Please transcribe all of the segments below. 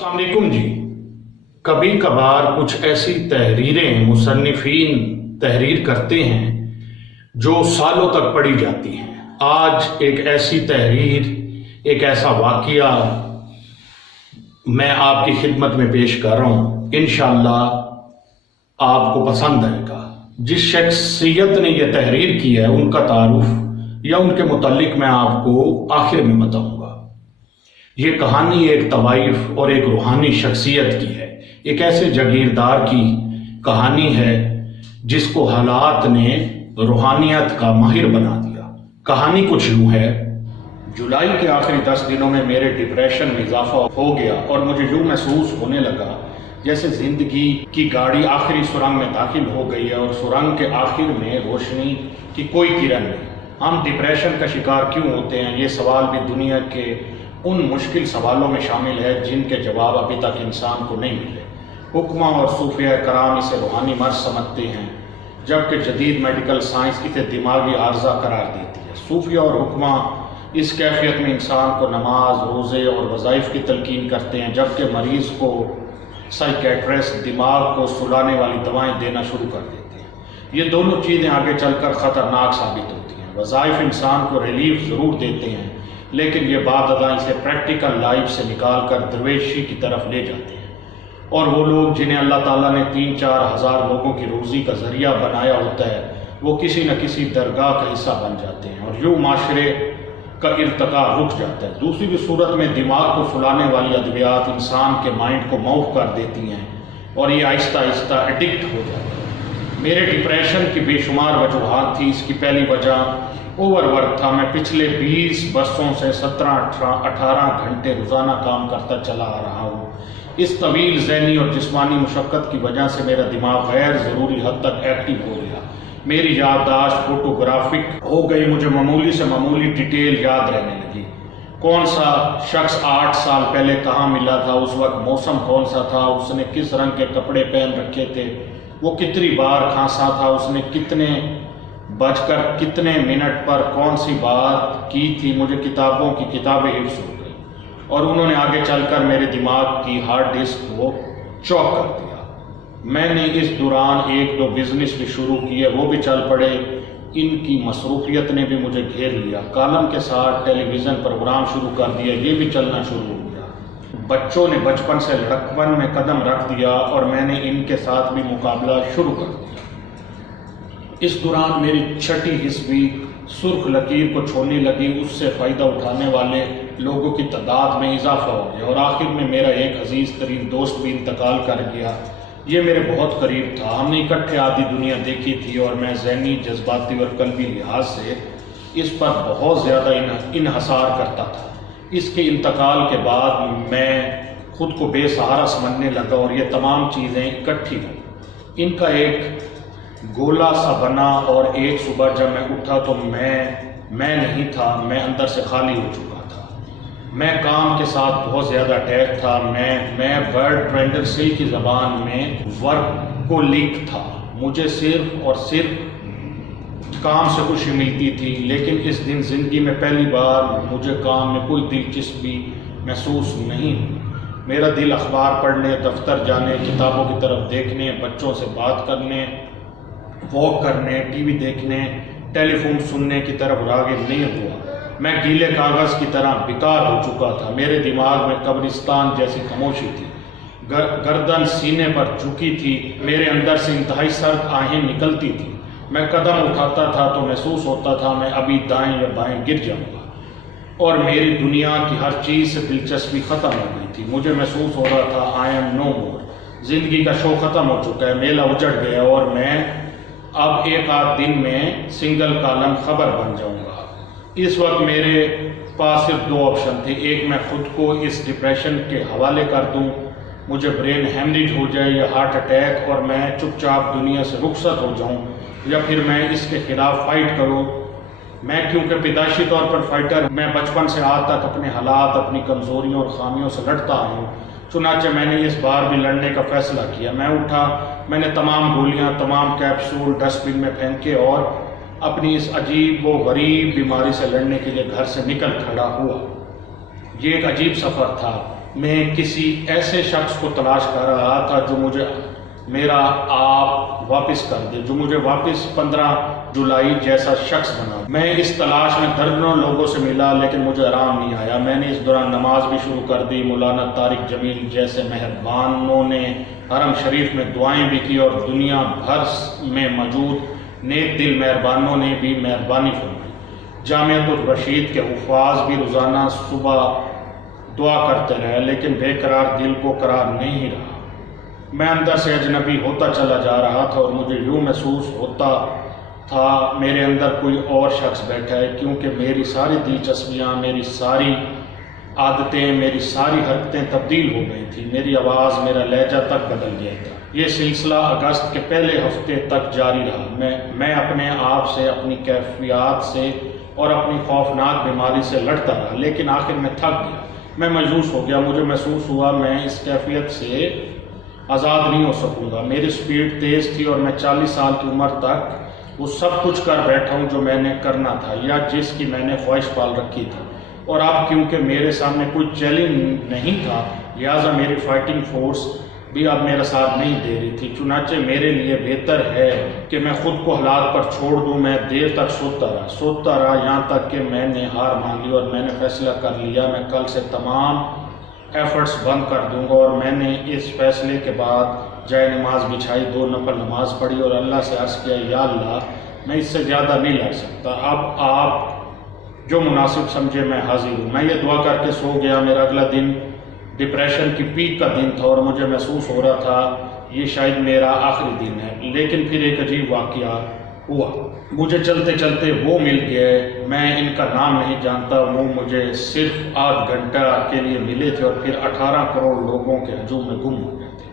السلام علیکم جی۔ کبھی کبھار کچھ ایسی تحریریں مصنفین تحریر کرتے ہیں جو سالوں تک پڑھی جاتی ہیں۔ آج ایک ایسی تحریر، ایک ایسا واقعہ میں آپ کی خدمت میں پیش کر رہا ہوں، انشاءاللہ آپ کو پسند آئے گا۔ جس شخصیت نے یہ تحریر کی ہے ان کا تعارف یا ان کے متعلق میں آپ کو آخر میں بتاؤں گا۔ یہ کہانی ایک طوائف اور ایک روحانی شخصیت کی ہے، ایک ایسے جاگیردار کی کہانی ہے جس کو حالات نے روحانیت کا ماہر بنا دیا۔ کہانی کچھ یوں ہے: جولائی کے آخری 10 دنوں میں میرے ڈپریشن میں اضافہ ہو گیا اور مجھے یوں محسوس ہونے لگا جیسے زندگی کی گاڑی آخری سرنگ میں داخل ہو گئی ہے اور سرنگ کے آخر میں روشنی کی کوئی کرن نہیں۔ ہم ڈپریشن کا شکار کیوں ہوتے ہیں؟ یہ سوال بھی دنیا کے ان مشکل سوالوں میں شامل ہے جن کے جواب ابھی تک انسان کو نہیں ملے۔ حکمہ اور صوفیہ کرام اسے روحانی مرض سمجھتے ہیں، جبکہ جدید میڈیکل سائنس اسے دماغی عارضہ قرار دیتی ہے۔ صوفیہ اور حکمہ اس کیفیت میں انسان کو نماز، روزے اور وظائف کی تلقین کرتے ہیں، جبکہ مریض کو سائیکیٹرسٹ دماغ کو سلانے والی دوائیں دینا شروع کر دیتے ہیں۔ یہ دونوں چیزیں آگے چل کر خطرناک ثابت ہوتی ہیں۔ وظائف انسان کو ریلیف ضرور دیتے ہیں، لیکن یہ بعد ازاں اسے پریکٹیکل لائف سے نکال کر درویشی کی طرف لے جاتے ہیں، اور وہ لوگ جنہیں اللہ تعالیٰ نے 3-4 ہزار لوگوں کی روزی کا ذریعہ بنایا ہوتا ہے، وہ کسی نہ کسی درگاہ کا حصہ بن جاتے ہیں اور یوں معاشرے کا ارتقاء رک جاتا ہے۔ دوسری صورت میں دماغ کو پھلانے والی ادویات انسان کے مائنڈ کو معاف کر دیتی ہیں اور یہ آہستہ آہستہ ایڈکٹ ہو جاتا ہے۔ میرے ڈپریشن کی بے شمار وجوہات تھی۔ اس کی پہلی وجہ اوور ورک تھا۔ میں پچھلے 20 برسوں سے 17-18 گھنٹے روزانہ کام کرتا چلا آ رہا ہوں۔ اس طویل ذہنی اور جسمانی مشقت کی وجہ سے میرا دماغ غیر ضروری حد تک ایکٹیو ہو گیا۔ میری یادداشت فوٹوگرافک ہو گئی، مجھے معمولی سے معمولی ڈیٹیل یاد رہنے لگی۔ کون سا شخص 8 سال پہلے کہاں ملا تھا، اس وقت موسم کون سا تھا، اس نے کس رنگ کے کپڑے پہن رکھے تھے، وہ کتنی بار کھانسا تھا، اس نے کتنے بج کر کتنے منٹ پر کون سی بات کی تھی۔ مجھے کتابوں کی کتابیں حفظ ہو گئی اور انہوں نے آگے چل کر میرے دماغ کی ہارڈ ڈسک کو چوک کر دیا۔ میں نے اس دوران 1-2 بزنس بھی شروع کیے، وہ بھی چل پڑے۔ ان کی مصروفیت نے بھی مجھے گھیر لیا۔ کالم کے ساتھ ٹیلی ویژن پروگرام شروع کر دیا، یہ بھی چلنا شروع ہو گیا۔ بچوں نے بچپن سے لڑکپن میں قدم رکھ دیا اور میں نے ان کے ساتھ بھی مقابلہ شروع کر دیا۔ اس دوران میری چھٹی حص بھی سرخ لکیر کو چھوڑنے لگی، اس سے فائدہ اٹھانے والے لوگوں کی تعداد میں اضافہ ہو گیا اور آخر میں میرا ایک عزیز ترین دوست بھی انتقال کر گیا۔ یہ میرے بہت قریب تھا، ہم نے اکٹھے آدھی دنیا دیکھی تھی اور میں ذہنی، جذباتی اور قلبی لحاظ سے اس پر بہت زیادہ انحصار کرتا تھا۔ اس کے انتقال کے بعد میں خود کو بے سہارا سمجھنے لگا اور یہ تمام چیزیں اکٹھی ہوئیں، ان کا ایک گولا سا بنا، اور ایک صبح جب میں اٹھا تو میں نہیں تھا، میں اندر سے خالی ہو چکا تھا۔ میں کام کے ساتھ بہت زیادہ اٹیچ تھا۔ میں برڈ ٹرینڈر سل کی زبان میں ورکولیک تھا۔ مجھے صرف اور صرف کام سے خوشی ملتی تھی، لیکن اس دن زندگی میں پہلی بار مجھے کام میں کوئی دلچسپی محسوس نہیں ہوئی۔ میرا دل اخبار پڑھنے، دفتر جانے، کتابوں کی طرف دیکھنے، بچوں سے بات کرنے، واک کرنے، ٹی وی دیکھنے، ٹیلی فون سننے کی طرف راغب نہیں ہوا۔ میں گیلے کاغذ کی طرح بیکار ہو چکا تھا۔ میرے دماغ میں قبرستان جیسی خاموشی تھی، گردن سینے پر جھکی تھی، میرے اندر سے انتہائی سرد آہیں نکلتی تھی۔ میں قدم اٹھاتا تھا تو محسوس ہوتا تھا میں ابھی دائیں یا بائیں گر جاؤں گا، اور میری دنیا کی ہر چیز سے دلچسپی ختم ہو گئی تھی۔ مجھے محسوس ہو رہا تھا آئی ایم نو مور، زندگی کا شو ختم ہو چکا ہے، میلہ اجڑ گیا اور میں اب ایک آدھ دن میں سنگل کالم خبر بن جاؤں گا۔ اس وقت میرے پاس صرف 2 آپشن تھے، ایک میں خود کو اس ڈپریشن کے حوالے کر دوں، مجھے برین ہیمریج ہو جائے یا ہارٹ اٹیک اور میں چپ چاپ دنیا سے رخصت ہو جاؤں، یا پھر میں اس کے خلاف فائٹ کروں۔ میں کیونکہ پیدائشی طور پر فائٹر، میں بچپن سے آج تک اپنے حالات، اپنی کمزوریوں اور خامیوں سے لڑتا ہوں۔ چنانچہ میں نے اس بار بھی لڑنے کا فیصلہ کیا۔ میں اٹھا، میں نے تمام گولیاں، تمام کیپسول ڈسٹ بن میں پھینکے اور اپنی اس عجیب و غریب بیماری سے لڑنے کے لیے گھر سے نکل کھڑا ہوا۔ یہ ایک عجیب سفر تھا۔ میں کسی ایسے شخص کو تلاش کر رہا تھا جو مجھے میرا آپ واپس کر دے، جو مجھے واپس 15 جولائی جیسا شخص بنا۔ میں اس تلاش میں درجنوں لوگوں سے ملا لیکن مجھے آرام نہیں آیا۔ میں نے اس دوران نماز بھی شروع کر دی۔ مولانا طارق جمیل جیسے مہربانوں نے حرم شریف میں دعائیں بھی کی اور دنیا بھر میں موجود نیک دل مہربانوں نے بھی مہربانی فرمائی۔ جامعۃ الرشید کے حفاظ بھی روزانہ صبح دعا کرتے رہے لیکن بے قرار دل کو قرار نہیں رہا۔ میں اندر سے اجنبی ہوتا چلا جا رہا تھا اور مجھے یوں محسوس ہوتا تھا میرے اندر کوئی اور شخص بیٹھا ہے، کیونکہ میری ساری دلچسپیاں، میری ساری عادتیں، میری ساری حرکتیں تبدیل ہو گئی تھیں۔ میری آواز، میرا لہجہ تک بدل گیا تھا۔ یہ سلسلہ اگست کے پہلے ہفتے تک جاری رہا۔ میں اپنے آپ سے، اپنی کیفیات سے اور اپنی خوفناک بیماری سے لڑتا رہا، لیکن آخر میں تھک گیا۔ میں مایوس ہو گیا۔ مجھے محسوس ہوا میں اس کیفیت سے آزاد نہیں ہو سکوں گا۔ میری سپیڈ تیز تھی اور میں 40 سال کی عمر تک وہ سب کچھ کر بیٹھا ہوں جو میں نے کرنا تھا یا جس کی میں نے خواہش پال رکھی تھی، اور اب کیونکہ میرے سامنے کوئی چیلنج نہیں تھا لہٰذا میری فائٹنگ فورس بھی اب میرا ساتھ نہیں دے رہی تھی۔ چنانچہ میرے لیے بہتر ہے کہ میں خود کو حالات پر چھوڑ دوں۔ میں دیر تک سوتا رہا یہاں تک کہ میں نے ہار مان لی اور میں نے فیصلہ کر لیا میں کل سے تمام ایفرٹس بند کر دوں گا۔ اور میں نے اس فیصلے کے بعد جائے نماز بچھائی، 2 نفل نماز پڑھی اور اللہ سے عرض کیا، یا اللہ میں اس سے زیادہ نہیں لڑ سکتا، اب آپ جو مناسب سمجھے میں حاضر ہوں۔ میں یہ دعا کر کے سو گیا۔ میرا اگلا دن ڈپریشن کی پیک کا دن تھا اور مجھے محسوس ہو رہا تھا یہ شاید میرا آخری دن ہے، لیکن پھر ایک عجیب واقعہ ہوا۔ مجھے چلتے چلتے وہ مل گئے، میں ان کا نام نہیں جانتا، وہ مجھے صرف آدھ گھنٹہ کے لیے ملے تھے اور پھر 18 کروڑ لوگوں کے ہجوم میں گم ہو گئے تھے۔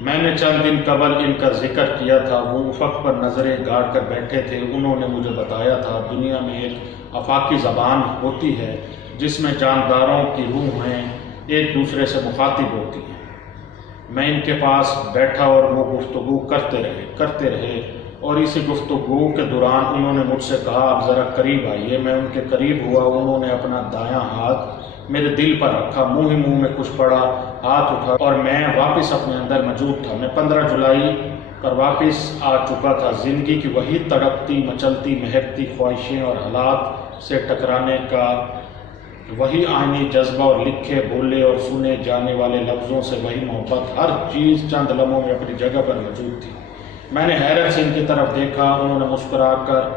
میں نے چند دن قبل ان کا ذکر کیا تھا، وہ افق پر نظریں گاڑ کر بیٹھے تھے۔ انہوں نے مجھے بتایا تھا دنیا میں ایک آفاقی زبان ہوتی ہے جس میں جانداروں کی روحیں ایک دوسرے سے مخاطب ہوتی ہیں۔ میں ان کے پاس بیٹھا اور وہ گفتگو کرتے رہے اور اسی گفتگو کے دوران انہوں نے مجھ سے کہا، آپ ذرا قریب آئیے۔ میں ان کے قریب ہوا۔ انہوں نے اپنا دایاں ہاتھ میرے دل پر رکھا، منہ ہی منہ میں کچھ پڑا، ہاتھ اٹھا اور میں واپس اپنے اندر موجود تھا۔ میں 15 جولائی پر واپس آ چکا تھا۔ زندگی کی وہی تڑپتی، مچلتی، مہکتی خواہشیں اور حالات سے ٹکرانے کا وہی آئینی جذبہ اور لکھے بولے اور سنے جانے والے لفظوں سے وہی محبت، ہر چیز چند لمحوں میں اپنی جگہ پر موجود تھی۔ میں نے حیرت سے ان کی طرف دیکھا۔ انہوں نے مسکرا کر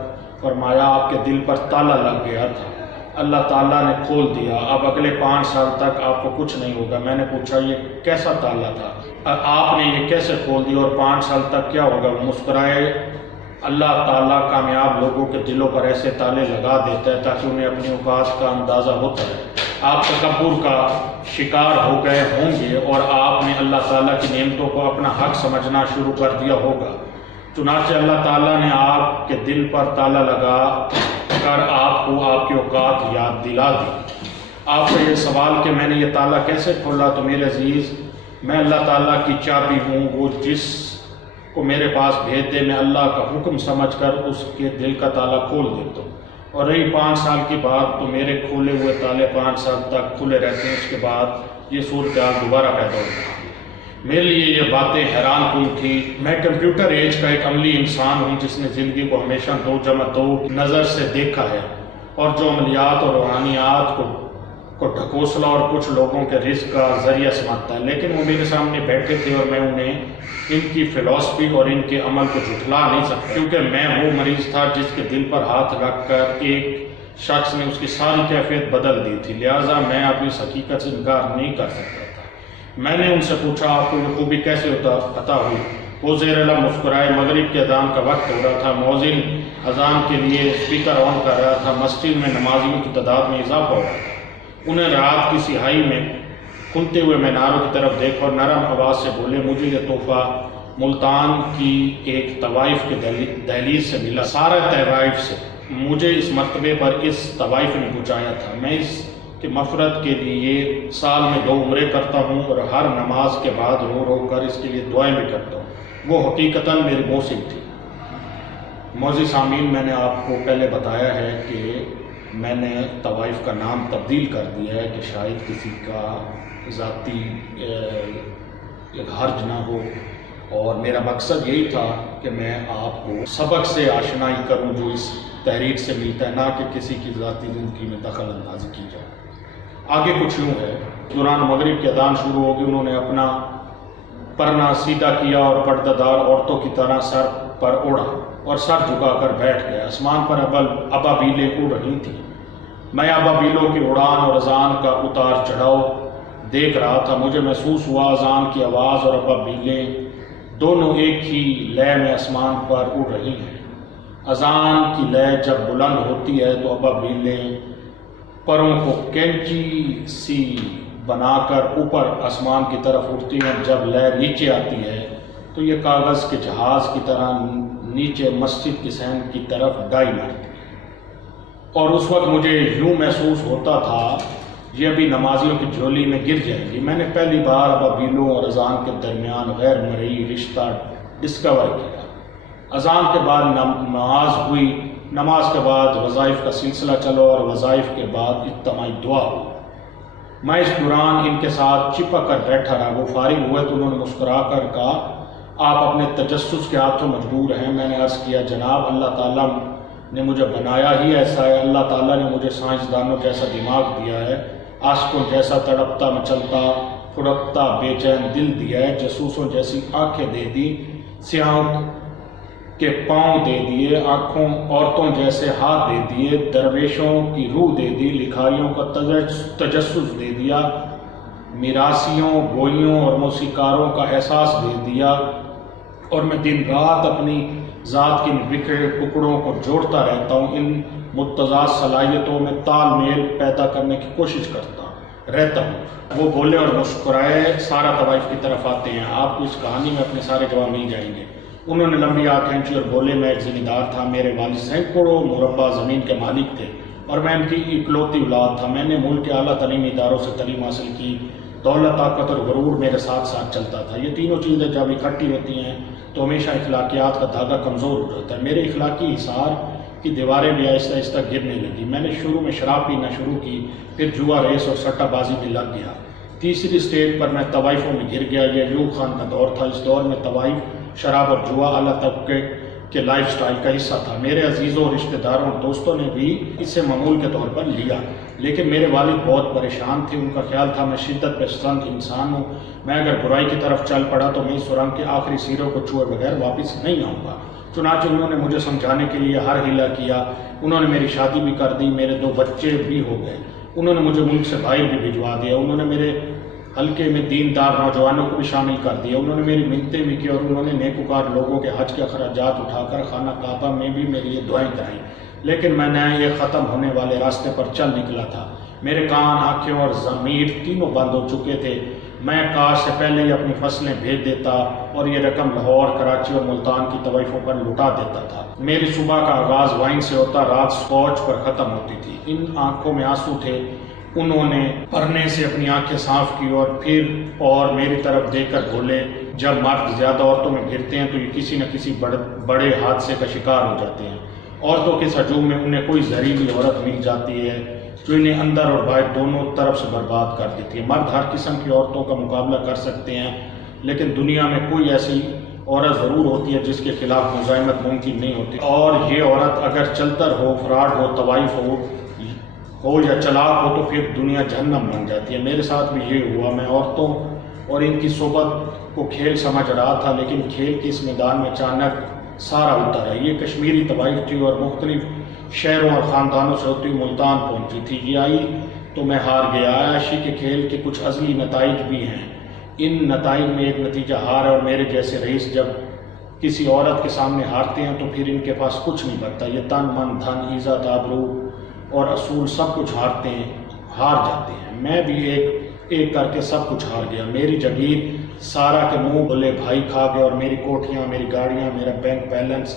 فرمایا، آپ کے دل پر تالا لگ گیا تھا، اللہ تعالیٰ نے کھول دیا، اب اگلے 5 سال تک آپ کو کچھ نہیں ہوگا۔ میں نے پوچھا، یہ کیسا تالا تھا، آپ نے یہ کیسے کھول دیا اور 5 سال تک کیا ہوگا؟ وہ مسکرائے، اللہ تعالیٰ کامیاب لوگوں کے دلوں پر ایسے تالے لگا دیتا ہے تاکہ انہیں اپنی اوقات کا اندازہ ہوتا ہے۔ آپ تکبر کا شکار ہو گئے ہوں گے اور آپ نے اللہ تعالیٰ کی نعمتوں کو اپنا حق سمجھنا شروع کر دیا ہوگا، چنانچہ اللہ تعالیٰ نے آپ کے دل پر تالا لگا کر آپ کو آپ کی اوقات یاد دلا دی۔ آپ کا یہ سوال کہ میں نے یہ تالا کیسے کھولا، تو میرے عزیز، میں اللہ تعالیٰ کی چابی ہوں، وہ جس کو میرے پاس بھیج دے میں اللہ کا حکم سمجھ کر اس کے دل کا تالا کھول دیتا ہوں۔ اور رہی 5 سال کی بات، تو میرے کھولے ہوئے تالے 5 سال تک کھلے رہتے ہیں، اس کے بعد یہ صورتحال دوبارہ پیدا ہوتی ہے۔ میرے لیے یہ باتیں حیران کن تھی۔ میں کمپیوٹر ایج کا ایک عملی انسان ہوں جس نے زندگی کو ہمیشہ 2+2 نظر سے دیکھا ہے اور جو عملیات اور روحانیات کو ڈھکوسلا اور کچھ لوگوں کے رزق کا ذریعہ سمجھتا ہے، لیکن وہ میرے سامنے بیٹھے تھے اور میں انہیں ان کی فلسفی اور ان کے عمل کو جھٹلا نہیں سکتا، کیونکہ میں وہ مریض تھا جس کے دل پر ہاتھ رکھ کر ایک شخص نے اس کی ساری کیفیت بدل دی تھی، لہٰذا میں اب اس حقیقت سے انکار نہیں کر سکتا تھا۔ میں نے ان سے پوچھا، آپ کو یہ خوبی کیسے عطا ہوئی؟ وہ زیر لب مسکرائے۔ مغرب کے اذان کا وقت ہو رہا تھا، مؤذن اذان کے لیے اسپیکر آن کر رہا تھا، مسجد میں نمازیوں کی تعداد میں اضافہ ہو رہا تھا۔ انہیں رات کی سیاہی میں کھلتے ہوئے میناروں کی طرف دیکھا اور نرم آواز سے بولے، مجھے یہ تحفہ ملتان کی ایک طوائف کے دہلیز سے ملا، سارے طوائف سے۔ مجھے اس مرتبے پر اس طوائف نے پہنچایا تھا۔ میں اس کہ مغفرت کے لیے سال میں 2 عمرے کرتا ہوں اور ہر نماز کے بعد رو رو کر اس کے لیے دعائیں بھی کرتا ہوں۔ وہ حقیقتاً میری موسم تھی۔ معزز سامعین، میں نے آپ کو پہلے بتایا ہے کہ میں نے طوائف کا نام تبدیل کر دیا ہے کہ شاید کسی کا ذاتی حرج نہ ہو، اور میرا مقصد یہی تھا کہ میں آپ کو سبق سے آشنائی کروں جو اس تحریر سے ملتا ہے، نہ کہ کسی کی ذاتی زندگی میں دخل اندازی کی جائے۔ آگے کچھ یوں ہے، دوران مغرب کی اذان شروع ہوگی، انہوں نے اپنا پرنا سیدھا کیا اور پردہ دار عورتوں کی طرح سر پر اوڑھا اور سر جھکا کر بیٹھ گئے۔ آسمان پر ابابیلیں اڑ رہی تھیں۔ میں ابابیلوں کی اڑان اور اذان کا اتار چڑھاؤ دیکھ رہا تھا۔ مجھے محسوس ہوا اذان کی آواز اور ابابیلیں دونوں ایک ہی لے میں آسمان پر اڑ رہی ہیں۔ اذان کی لے جب بلند ہوتی ہے تو ابابیلیں پروں کو کینچی سی بنا کر اوپر آسمان کی طرف اٹھتی ہیں۔ جب لے نیچے آتی ہے تو یہ کاغذ کے جہاز کی طرح نیچے مسجد کی صحن کی طرف ڈائی مارتی ہے، اور اس وقت مجھے یوں محسوس ہوتا تھا یہ ابھی نمازیوں کی جھولی میں گر جائیں گی۔ میں نے پہلی بار ابابیلوں اور اذان کے درمیان غیر مرئی رشتہ ڈسکور کیا۔ اذان کے بعد نماز ہوئی، نماز کے بعد وظائف کا سلسلہ چلو اور وظائف کے بعد اجتماعی دعا ہوئی۔ میں اس دوران ان کے ساتھ چپک کر بیٹھا رہا۔ وہ فارغ ہوئے تو انہوں نے مسکرا کر کہا، آپ اپنے تجسس کے ہاتھوں مجبور ہیں۔ میں نے عرض کیا، جناب اللہ تعالیٰ نے مجھے بنایا ہی ایسا ہے۔ اللہ تعالیٰ نے مجھے سائنسدانوں جیسا دماغ دیا ہے، عاشقوں جیسا تڑپتا مچلتا پھڑکتا بے چین دل دیا ہے، جاسوسوں جیسی آنکھیں دے دی، سیاہوں کے پاؤں دے دیے، آنکھوں عورتوں جیسے ہاتھ دے دیے، درویشوں کی روح دے دی، لکھاریوں کا تجسس دے دیا، میراثیوں گوئیوں اور موسیقاروں کا احساس دے دیا، اور میں دن رات اپنی ذات کے ان بکھرے ٹکڑوں کو جوڑتا رہتا ہوں۔ ان متضاد صلاحیتوں میں تال میل پیدا کرنے کی کوشش کرتا رہتا ہوں۔ وہ بولے اور مسکرائے، سارا طوائف کی طرف آتے ہیں، آپ کو اس کہانی میں اپنے سارے جواب مل جائیں گے۔ انہوں نے لمبی آنکھ کھینچی اور بولے، میں ایک ذمہ دار تھا، میرے والد سینکڑوں مربع زمین کے مالک تھے اور میں ان کی اکلوتی اولاد تھا۔ میں نے ملک کے اعلیٰ تعلیمی اداروں سے تعلیم حاصل کی۔ دولت، طاقت اور غرور میرے ساتھ ساتھ چلتا تھا۔ یہ تینوں چیزیں جب اکٹھی ہوتی ہیں تو ہمیشہ اخلاقیات کا دھاگا کمزور ہو جاتا ہے۔ میرے اخلاقی حصار کی دیواریں بھی آہستہ آہستہ گرنے لگی۔ میں نے شروع میں شراب پینا شروع کی، پھر جوا ریس اور سٹہ بازی میں لگ گیا۔ تیسری سٹیج پر میں طوائفوں میں گر گیا۔ یہ ایوب خان کا دور تھا۔ اس دور میں طوائف، شراب اور جوا اعلیٰ طبقے کے لائف سٹائل کا حصہ تھا۔ میرے عزیزوں، رشتہ داروں اور دوستوں نے بھی اسے معمول کے طور پر لیا، لیکن میرے والد بہت پریشان تھے۔ ان کا خیال تھا میں شدت پسند انسان ہوں، میں اگر برائی کی طرف چل پڑا تو میں اس سرنگ کے آخری سیروں کو چھوئے بغیر واپس نہیں آؤں گا۔ چنانچہ انہوں نے مجھے سمجھانے کے لیے ہر ہیلا کیا۔ انہوں نے میری شادی بھی کر دی، میرے 2 بچے بھی ہو گئے۔ انہوں نے مجھے ملک سے باہر بھی بھجوا دیا۔ انہوں نے میرے حلقے میں دیندار نوجوانوں کو بھی شامل کر دیا۔ انہوں نے میری منتیں بھی کی اور انہوں نے نیکوکار لوگوں کے حج کے اخراجات اٹھا کر خانہ کعبہ میں بھی میرے لیے دعائیں کرائیں، لیکن میں نیا یہ ختم ہونے والے راستے پر چل نکلا تھا۔ میرے کان، آنکھیں اور ضمیر تینوں بند ہو چکے تھے۔ میں کاش سے پہلے ہی اپنی فصلیں بھیج دیتا اور یہ رقم لاہور، کراچی اور ملتان کی طوائفوں پر لٹا دیتا تھا۔ میری صبح کا آغاز وائن سے ہوتا، رات سکوچ پر ختم ہوتی تھی۔ ان آنکھوں میں آنسو تھے۔ انہوں نے پرنے سے اپنی آنکھیں صاف کی اور میری طرف دیکھ کر بولے، جب مرد زیادہ عورتوں میں گرتے ہیں تو یہ کسی نہ کسی بڑے حادثے کا شکار ہو جاتے ہیں۔ عورتوں کے ہجوم میں انہیں کوئی زہریلی عورت مل جاتی ہے جو انہیں اندر اور باہر دونوں طرف سے برباد کر دیتی ہے۔ مرد ہر قسم کی عورتوں کا مقابلہ کر سکتے ہیں، لیکن دنیا میں کوئی ایسی عورت ضرور ہوتی ہے جس کے خلاف مزاحمت ممکن نہیں ہوتی، اور یہ عورت اگر چلتر ہو، فراڈ ہو، طوائف ہو یا چلاک ہو تو پھر دنیا جہنم بن جاتی ہے۔ میرے ساتھ بھی یہ ہوا۔ میں عورتوں اور ان کی صحبت کو کھیل سمجھ رہا تھا، لیکن کھیل کے اس میدان میں اچانک سارا اتر ہے۔ یہ کشمیری طوائف تھی اور مختلف شہروں اور خاندانوں سے ہوتی ملتان پہنچی تھی۔ یہ آئی تو میں ہار گیا۔ عیاشی کے کھیل کے کچھ ازلی نتائج بھی ہیں۔ ان نتائج میں ایک نتیجہ ہار ہے، اور میرے جیسے رئیس جب کسی عورت کے سامنے ہارتے ہیں تو پھر ان کے پاس کچھ نہیں بچتا۔ یہ تن، من، دھن، عزت، آبرو اور اصول سب کچھ ہار جاتے ہیں۔ میں بھی ایک کر کے سب کچھ ہار گیا۔ میری جگیر سارا کے منہ بلے بھائی کھا گئے، اور میری کوٹھیاں، میری گاڑیاں، میرا بینک بیلنس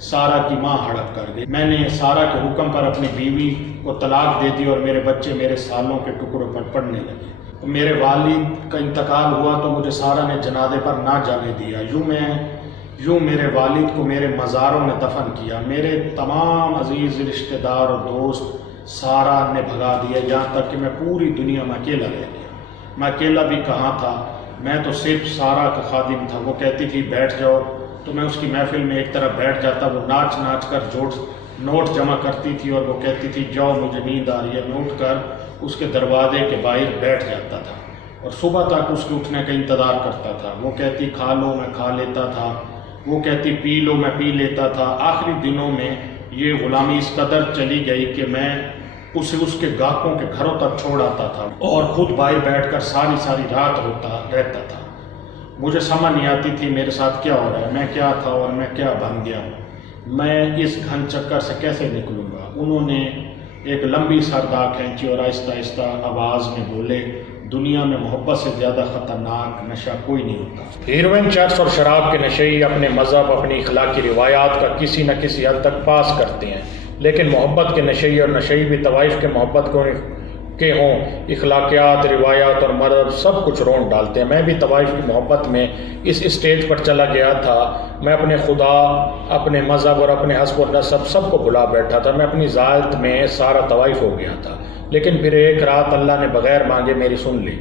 سارا کی ماں ہڑپ کر گئی۔ میں نے سارا کے حکم پر اپنی بیوی کو طلاق دے دی اور میرے بچے میرے سالوں کے ٹکڑوں پر پڑنے لگے۔ میرے والد کا انتقال ہوا تو مجھے سارا نے جنازے پر نہ جانے دیا۔ یوں میرے والد کو میرے مزاروں میں دفن کیا۔ میرے تمام عزیز رشتہ دار اور دوست سارا نے بھگا دیا، یہاں تک کہ میں پوری دنیا میں اکیلا رہ گیا۔ میں اکیلا بھی کہاں تھا، میں تو صرف سارا کا خادم تھا۔ وہ کہتی تھی بیٹھ جاؤ تو میں اس کی محفل میں ایک طرف بیٹھ جاتا، وہ ناچ ناچ کر نوٹ جمع کرتی تھی اور وہ کہتی تھی جاؤ مجھے نیند آ رہی ہے، میں اٹھ کر اس کے دروازے کے باہر بیٹھ جاتا تھا اور صبح تک اس کے اٹھنے کا انتظار کرتا تھا۔ وہ کہتی کھا لو، میں کھا لیتا تھا، وہ کہتی پی لو، میں پی لیتا تھا۔ آخری دنوں میں یہ غلامی اس قدر چلی گئی کہ میں اسے اس کے گاہکوں کے گھروں تک چھوڑ آتا تھا اور خود باہر بیٹھ کر ساری رات رہتا تھا۔ مجھے سمجھ نہیں آتی تھی میرے ساتھ کیا ہو رہا ہے، میں کیا تھا اور میں کیا بن گیا ہوں، میں اس گھن چکر سے کیسے نکلوں گا۔ انہوں نے ایک لمبی سردار کھینچی اور آہستہ آہستہ آواز میں بولے دنیا میں محبت سے زیادہ خطرناک نشہ کوئی نہیں ہوتا۔ ہیروئن، چرس اور شراب کے نشے اپنے مذہب، اپنی اخلاقی روایات کا کسی نہ کسی حد تک پاس کرتے ہیں، لیکن محبت کے نشے اور نشئی بھی طوائف کے محبت کے ہوں، اخلاقیات، روایات اور مذہب سب کچھ رون ڈالتے ہیں۔ میں بھی طوائف کی محبت میں اس اسٹیج پر چلا گیا تھا، میں اپنے خدا، اپنے مذہب اور اپنے حسب و نسب سب کو بھلا بیٹھا تھا، میں اپنی ذات میں سارا طوائف ہو گیا تھا۔ لیکن پھر ایک رات اللہ نے بغیر مانگے میری سن لی،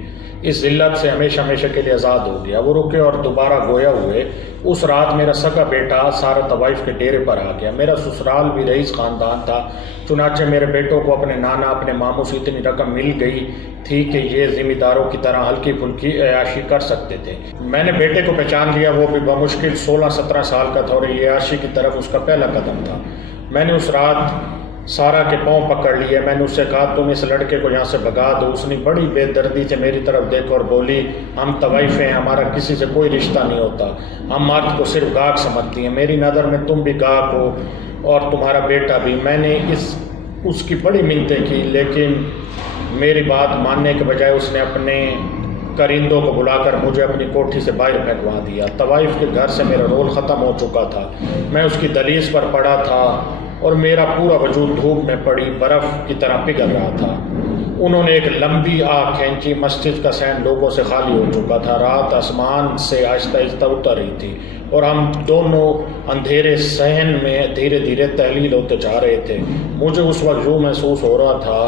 اس ذلت سے ہمیشہ کے لیے آزاد ہو گیا۔ وہ رکے اور دوبارہ گویا ہوئے۔ اس رات میرا سگا بیٹا سارا طوائف کے ڈیرے پر آ گیا۔ میرا سسرال بھی رئیس خاندان تھا، چنانچہ میرے بیٹوں کو اپنے نانا، اپنے ماموں سے اتنی رقم مل گئی تھی کہ یہ ذمہ داروں کی طرح ہلکی پھلکی عیاشی کر سکتے تھے۔ میں نے بیٹے کو پہچان لیا، وہ بھی بمشکل 16-17 سال کا تھا اور یہ عیاشی کی طرف اس کا پہلا قدم تھا۔ میں نے اس رات سارا کے پاؤں پکڑ لیے، میں نے اس سے کہا تم اس لڑکے کو یہاں سے بھگا دو۔ اس نے بڑی بے دردی سے میری طرف دیکھا اور بولی ہم طوائف ہیں، ہمارا کسی سے کوئی رشتہ نہیں ہوتا، ہم مرد کو صرف گاہک سمجھتی ہیں، میری نظر میں تم بھی گاہک ہو اور تمہارا بیٹا بھی۔ میں نے اس کی بڑی منتیں کی، لیکن میری بات ماننے کے بجائے اس نے اپنے کرندوں کو بلا کر مجھے اپنی کوٹھی سے باہر پھینکوا دیا۔ طوائف کے گھر سے میرا رول ختم ہو چکا تھا، میں اس کی دہلیز پر پڑا تھا اور میرا پورا وجود دھوپ میں پڑی برف کی طرح پگھل رہا تھا۔ انہوں نے ایک لمبی آگ کھینچی، مسجد کا صحن لوگوں سے خالی ہو چکا تھا، رات آسمان سے آہستہ آہستہ اتر رہی تھی اور ہم دونوں اندھیرے صحن میں دھیرے دھیرے تحلیل ہوتے جا رہے تھے۔ مجھے اس وقت یوں محسوس ہو رہا تھا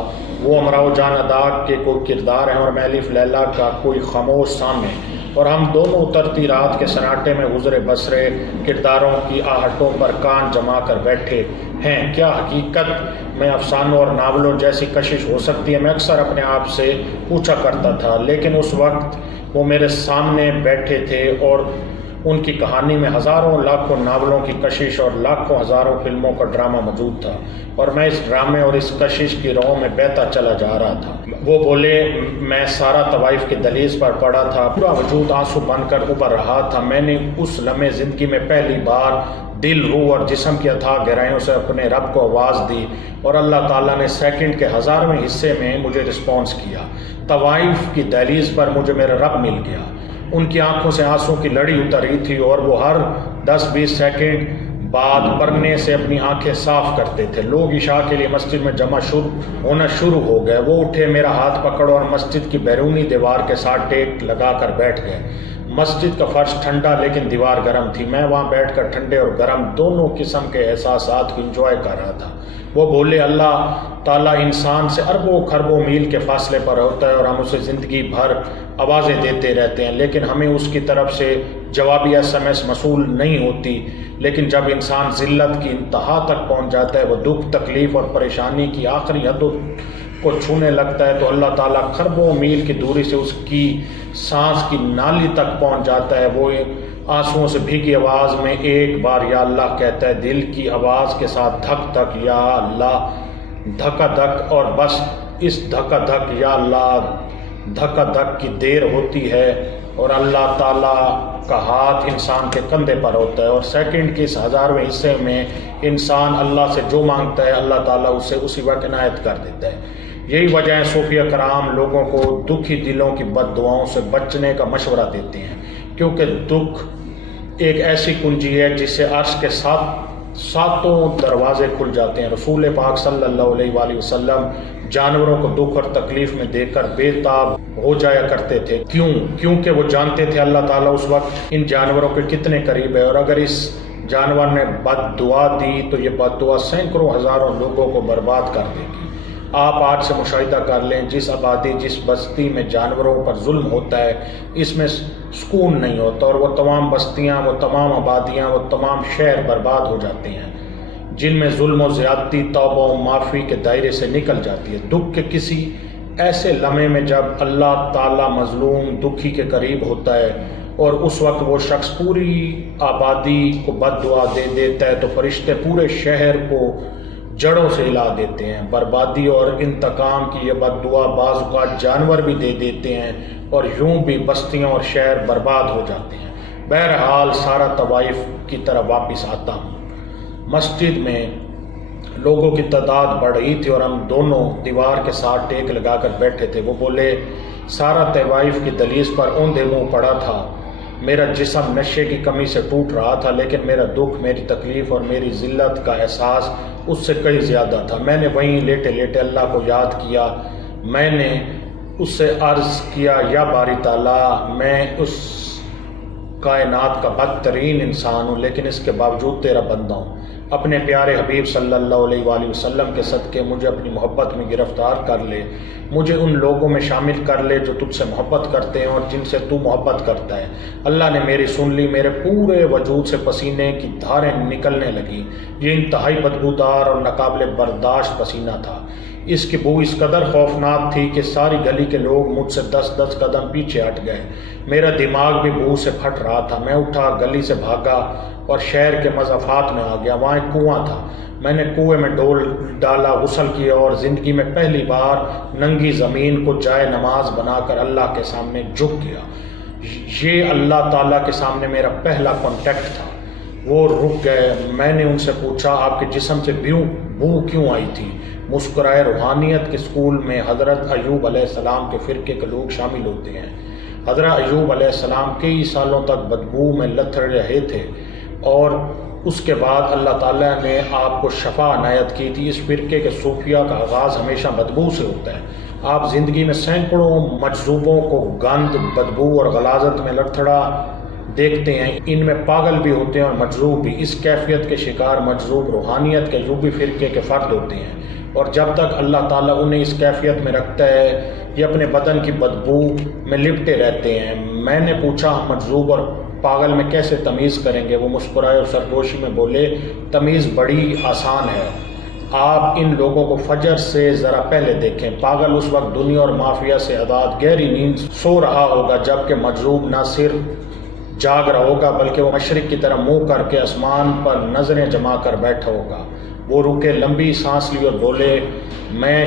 وہ امراؤ جان ادا کے کوئی کردار ہے اور میں الف لیلا کا کوئی خاموش سامع، اور ہم دونوں اترتی رات کے سناٹے میں گزرے بسرے کرداروں کی آہٹوں پر کان جما کر بیٹھے ہیں۔ کیا حقیقت میں افسانوں اور ناولوں جیسی کشش ہو سکتی ہے؟ میں اکثر اپنے آپ سے پوچھا کرتا تھا، لیکن اس وقت وہ میرے سامنے بیٹھے تھے اور ان کی کہانی میں ہزاروں لاکھوں ناولوں کی کشش اور لاکھوں ہزاروں فلموں کا ڈرامہ موجود تھا، اور میں اس ڈرامے اور اس کشش کی راہوں میں بہتا چلا جا رہا تھا۔ وہ بولے میں سارا طوائف کی دہلیز پر پڑا تھا، پورا وجود آنسو بن کر ابھر رہا تھا۔ میں نے اس لمحے زندگی میں پہلی بار دل، روح اور جسم کی اتھاہ گہرائیوں سے اپنے رب کو آواز دی اور اللہ تعالیٰ نے سیکنڈ کے 1000ویں حصے میں مجھے رسپانس کیا۔ طوائف کی دہلیز پر مجھے میرا رب مل گیا، ان کی آنکھوں سے آنسوں کی لڑی اتر رہی تھی اور وہ ہر 10-20 سیکنڈ بعد پڑھنے سے اپنی آنکھیں صاف کرتے تھے۔ لوگ عشاء کے لیے مسجد میں جمع ہونا شروع ہو گئے۔ وہ اٹھے، میرا ہاتھ پکڑ اور مسجد کی بیرونی دیوار کے ساتھ ٹیک لگا کر بیٹھ گئے۔ مسجد کا فرش ٹھنڈا لیکن دیوار گرم تھی۔ میں وہاں بیٹھ کر ٹھنڈے اور گرم دونوں قسم کے احساسات کو انجوائے کر رہا تھا۔ وہ بولے اللہ تعالیٰ انسان سے اربوں خربوں میل کے فاصلے پر ہوتا ہے اور ہم اسے زندگی بھر آوازیں دیتے رہتے ہیں، لیکن ہمیں اس کی طرف سے جوابی SMS موصول نہیں ہوتی۔ لیکن جب انسان ذلت کی انتہا تک پہنچ جاتا ہے، وہ دکھ، تکلیف اور پریشانی کی آخری حدوں کو چھونے لگتا ہے، تو اللہ تعالیٰ خربوں میل کی دوری سے اس کی سانس کی نالی تک پہنچ جاتا ہے۔ وہ آنسوؤں سے بھیگی آواز میں ایک بار یا اللہ کہتا ہے، دل کی آواز کے ساتھ دھک دھک یا اللہ، دھکا دھک، اور بس اس دھکا دھک یا اللہ دھکا دھک کی دیر ہوتی ہے اور اللہ تعالیٰ کا ہاتھ انسان کے کندھے پر ہوتا ہے، اور سیکنڈ کے اس 1000ویں حصے میں انسان اللہ سے جو مانگتا ہے اللہ تعالیٰ اسے اسی وقت عنایت کر دیتا ہے۔ یہی وجہ ہے صوفیہ کرام لوگوں کو دکھی دلوں کی بد دعاؤں سے بچنے کا مشورہ دیتے ہیں، کیونکہ دکھ ایک ایسی کنجی ہے جس سے عرش کے ساتوں دروازے کھل جاتے ہیں۔ رسول پاک صلی اللہ علیہ وآلہ وسلم جانوروں کو دکھ اور تکلیف میں دیکھ کر بے تاب ہو جایا کرتے تھے۔ کیونکہ وہ جانتے تھے اللہ تعالیٰ اس وقت ان جانوروں کے کتنے قریب ہے، اور اگر اس جانور نے بد دعا دی تو یہ بد دعا سینکڑوں ہزاروں لوگوں کو برباد کر دے گی۔ آپ آج سے مشاہدہ کر لیں، جس آبادی جس بستی میں جانوروں پر ظلم ہوتا ہے اس میں سکون نہیں ہوتا، اور وہ تمام بستیاں، وہ تمام آبادیاں، وہ تمام شہر برباد ہو جاتے ہیں جن میں ظلم و زیادتی توبہ و معافی کے دائرے سے نکل جاتی ہے۔ دکھ کے کسی ایسے لمحے میں جب اللہ تعالیٰ مظلوم دکھی کے قریب ہوتا ہے اور اس وقت وہ شخص پوری آبادی کو بد دعا دے دیتا ہے تو فرشتے پورے شہر کو جڑوں سے ہلا دیتے ہیں۔ بربادی اور انتقام کی یہ بد دعا بعض اوقات جانور بھی دے دیتے ہیں اور یوں بھی بستیاں اور شہر برباد ہو جاتے ہیں۔ بہرحال سارا طوائف کی طرف واپس آتا ہوں۔ مسجد میں لوگوں کی تعداد بڑھ رہی تھی اور ہم دونوں دیوار کے ساتھ ٹیک لگا کر بیٹھے تھے۔ وہ بولے، سارا طوائف کی دہلیز پر اوندھے منہ پڑا تھا۔ میرا جسم نشے کی کمی سے ٹوٹ رہا تھا، لیکن میرا دکھ، میری تکلیف اور میری ذلت کا احساس اس سے کئی زیادہ تھا۔ میں نے وہیں لیٹے لیٹے اللہ کو یاد کیا۔ میں نے اس سے عرض کیا، یا باری تعالیٰ، میں اس کائنات کا بدترین انسان ہوں، لیکن اس کے باوجود تیرا بندہ ہوں۔ اپنے پیارے حبیب صلی اللہ علیہ وآلہ وسلم کے صدقے مجھے اپنی محبت میں گرفتار کر لے، مجھے ان لوگوں میں شامل کر لے جو تجھ سے محبت کرتے ہیں اور جن سے تو محبت کرتا ہے۔ اللہ نے میری سن لی، میرے پورے وجود سے پسینے کی دھاریں نکلنے لگیں۔ یہ انتہائی بدبودار اور ناقابل برداشت پسینہ تھا۔ اس کی بو اس قدر خوفناک تھی کہ ساری گلی کے لوگ مجھ سے 10 قدم پیچھے ہٹ گئے۔ میرا دماغ بھی بو سے پھٹ رہا تھا۔ میں اٹھا، گلی سے بھاگا اور شہر کے مضافات میں آ گیا۔ وہاں ایک کنواں تھا۔ میں نے کنویں میں ڈول ڈالا، غسل کیا اور زندگی میں پہلی بار ننگی زمین کو جائے نماز بنا کر اللہ کے سامنے جھک گیا۔ یہ اللہ تعالیٰ کے سامنے میرا پہلا کانٹیکٹ تھا۔ وہ رک گئے۔ میں نے ان سے پوچھا، آپ کے جسم سے بو کیوں آئی تھی؟ مسکرائے۔ روحانیت کے اسکول میں حضرت ایوب علیہ السلام کے فرقے کے لوگ شامل ہوتے ہیں۔ حضرت ایوب علیہ السلام کئی سالوں تک بدبو میں لتھڑ رہے تھے اور اس کے بعد اللہ تعالیٰ نے آپ کو شفا عنایت کی تھی۔ اس فرقے کے صوفیہ کا آغاز ہمیشہ بدبو سے ہوتا ہے۔ آپ زندگی میں سینکڑوں مجذوبوں کو گند، بدبو اور غلاظت میں لڑتھڑا دیکھتے ہیں۔ ان میں پاگل بھی ہوتے ہیں اور مجذوب بھی۔ اس کیفیت کے شکار مجذوب روحانیت کے ایوبی فرقے کے فرد ہوتے ہیں، اور جب تک اللہ تعالیٰ انہیں اس کیفیت میں رکھتا ہے یہ اپنے بدن کی بدبو میں لپٹے رہتے ہیں۔ میں نے پوچھا، ہم مجذوب اور پاگل میں کیسے تمیز کریں گے؟ وہ مسکرائے اور سرگوشی میں بولے، تمیز بڑی آسان ہے۔ آپ ان لوگوں کو فجر سے ذرا پہلے دیکھیں۔ پاگل اس وقت دنیا اور مافیا سے آزاد گہری نیند سو رہا ہوگا، جبکہ مجذوب نہ صرف جاگ رہا ہوگا بلکہ وہ مشرق کی طرف منہ کر کے آسمان پر نظریں جما کر بیٹھا ہوگا۔ وہ رکے، لمبی سانس لی اور بولے، میں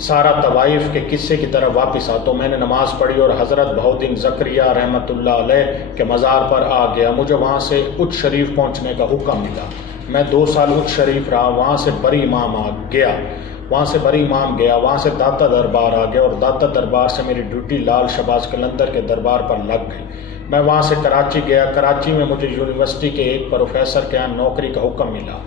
سارا طوائف کے قصے کی طرف واپس آتا ہوں۔ میں نے نماز پڑھی اور حضرت بہاؤالدین زکریا رحمۃ اللہ علیہ کے مزار پر آ گیا۔ مجھے وہاں سے اچ شریف پہنچنے کا حکم ملا۔ میں 2 سال اچ شریف رہا۔ وہاں سے بری امام گیا، وہاں سے داتا دربار آ گیا، اور داتا دربار سے میری ڈیوٹی لال شہباز قلندر کے دربار پر لگ گئی۔ میں وہاں سے کراچی گیا۔ کراچی میں مجھے یونیورسٹی کے ایک پروفیسر کے یہاں نوکری کا حکم ملا۔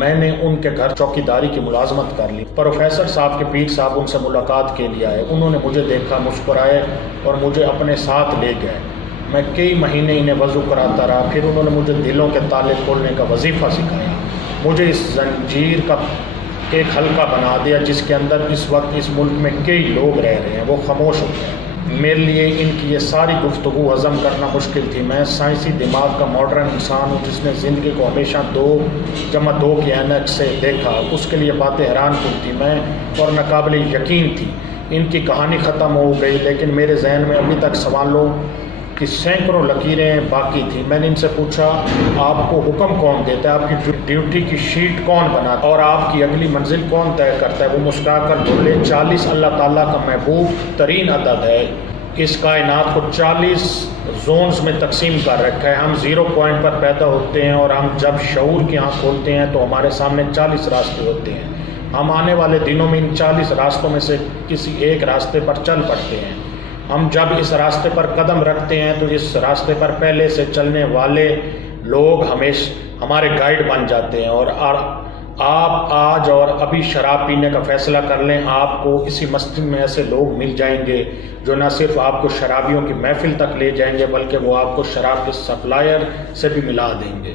میں نے ان کے گھر چوکیداری کی ملازمت کر لی۔ پروفیسر صاحب کے پیر صاحب ان سے ملاقات کے لیے آئے۔ انہوں نے مجھے دیکھا، مسکرائے اور مجھے اپنے ساتھ لے گئے۔ میں کئی مہینے انہیں وضو کراتا رہا۔ پھر انہوں نے مجھے دلوں کے تالے کھولنے کا وظیفہ سکھایا۔ مجھے اس زنجیر کا ایک حلقہ بنا دیا جس کے اندر اس وقت اس ملک میں کئی لوگ رہ رہے ہیں۔ وہ خاموش ہو گئے۔ میرے لیے ان کی یہ ساری گفتگو ہضم کرنا مشکل تھی۔ میں سائنسی دماغ کا ماڈرن انسان ہوں جس نے زندگی کو ہمیشہ 2+2 کی اینک سے دیکھا۔ اس کے لیے باتیں حیران کن تھی میں اور ناقابل یقین تھی۔ ان کی کہانی ختم ہو گئی، لیکن میرے ذہن میں ابھی تک سوالوں کی سینکڑوں لکیریں باقی تھیں۔ میں نے ان سے پوچھا، آپ کو حکم کون دیتا ہے؟ آپ کی ڈیوٹی کی شیٹ کون بناتا ہے اور آپ کی اگلی منزل کون طے کرتا ہے؟ وہ مسکرا کر بولے، 40 اللہ تعالیٰ کا محبوب ترین عدد ہے۔ اس کائنات کو 40 زونز میں تقسیم کر رکھا ہے۔ ہم 0 پوائنٹ پر پیدا ہوتے ہیں اور ہم جب شعور کی آنکھ کھولتے ہیں تو ہمارے سامنے 40 راستے ہوتے ہیں۔ ہم آنے والے دنوں میں ان 40 راستوں میں سے کسی ایک راستے پر چل پڑتے ہیں۔ ہم جب اس راستے پر قدم رکھتے ہیں تو اس راستے پر پہلے سے چلنے والے لوگ ہمیشہ ہمارے گائیڈ بن جاتے ہیں۔ اور آپ آج اور ابھی شراب پینے کا فیصلہ کر لیں، آپ کو اسی مسجد میں ایسے لوگ مل جائیں گے جو نہ صرف آپ کو شرابیوں کی محفل تک لے جائیں گے بلکہ وہ آپ کو شراب کے سپلائر سے بھی ملا دیں گے۔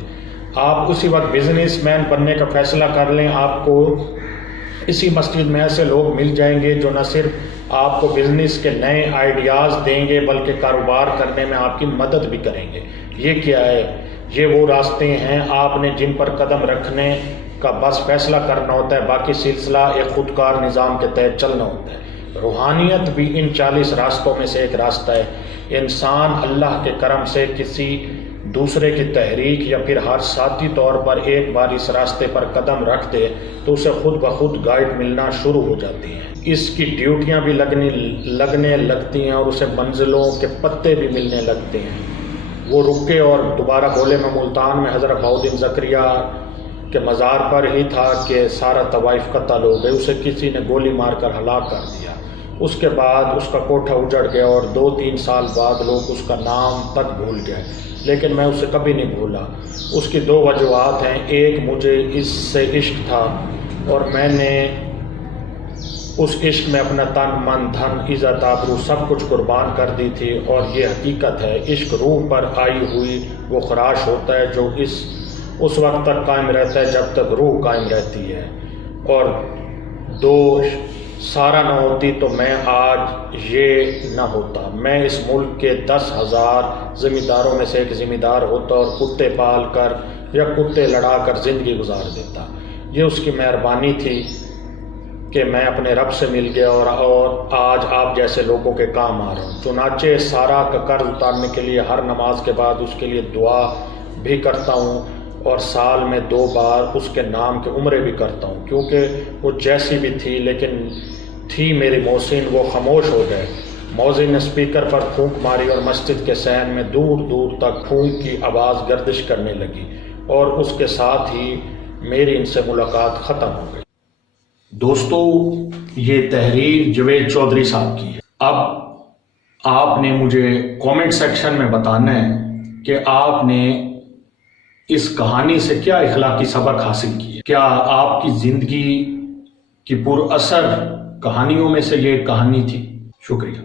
آپ اسی وقت بزنس مین بننے کا فیصلہ کر لیں، آپ کو اسی مسجد میں ایسے لوگ مل جائیں گے جو نہ صرف آپ کو بزنس کے نئے آئیڈیاز دیں گے بلکہ کاروبار کرنے میں آپ کی مدد بھی کریں گے۔ یہ کیا ہے؟ یہ وہ راستے ہیں آپ نے جن پر قدم رکھنے کا بس فیصلہ کرنا ہوتا ہے، باقی سلسلہ ایک خودکار نظام کے تحت چلنا ہوتا ہے۔ روحانیت بھی ان 40 راستوں میں سے ایک راستہ ہے۔ انسان اللہ کے کرم سے کسی دوسرے کی تحریک یا پھر ہر ساتھی طور پر ایک بار اس راستے پر قدم رکھ دے تو اسے خود بخود گائیڈ ملنا شروع ہو جاتی ہیں، اس کی ڈیوٹیاں بھی لگنے لگتی ہیں اور اسے منزلوں کے پتے بھی ملنے لگتے ہیں۔ وہ رکے اور دوبارہ بولے، میں ملتان میں حضرت بہاؤالدین زکریا کے مزار پر ہی تھا کہ سارا طوائف قتل ہو گئے، اسے کسی نے گولی مار کر ہلاک کر دیا۔ اس کے بعد اس کا کوٹھا اجڑ گیا اور 2-3 سال بعد لوگ اس کا نام تک بھول گئے، لیکن میں اسے کبھی نہیں بھولا۔ اس کی 2 وجوہات ہیں، ایک مجھے اس سے عشق تھا اور میں نے اس عشق میں اپنا تن من دھن عزت آبرو سب کچھ قربان کر دی تھی، اور یہ حقیقت ہے عشق روح پر آئی ہوئی وہ خراش ہوتا ہے جو اس وقت تک قائم رہتا ہے جب تک روح قائم رہتی ہے، اور 2 سارا نہ ہوتی تو میں آج یہ نہ ہوتا، میں اس ملک کے 10,000 ذمہ داروں میں سے ایک ذمہ دار ہوتا اور کتے پال کر یا کتے لڑا کر زندگی گزار دیتا۔ یہ اس کی مہربانی تھی کہ میں اپنے رب سے مل گیا اور آج آپ جیسے لوگوں کے کام آ رہا ہوں۔ چنانچہ سارا کا قرض اتارنے کے لیے ہر نماز کے بعد اس کے لیے دعا بھی کرتا ہوں اور سال میں 2 بار اس کے نام کے عمرے بھی کرتا ہوں، کیونکہ وہ جیسی بھی تھی لیکن تھی میری محسن، وہ خاموش ہو گئے۔ مؤذن نے اسپیکر پر پھونک ماری اور مسجد کے صحن میں دور دور تک پھونک کی آواز گردش کرنے لگی، اور اس کے ساتھ ہی میری ان سے ملاقات ختم ہو گئی۔ دوستو، یہ تحریر جوید چودھری صاحب کی ہے۔ اب آپ نے مجھے کامنٹ سیکشن میں بتانا ہے کہ آپ نے اس کہانی سے کیا اخلاقی سبق حاصل کیا۔ کیا آپ کی زندگی کی پر اثر کہانیوں میں سے یہ کہانی تھی؟ شکریہ۔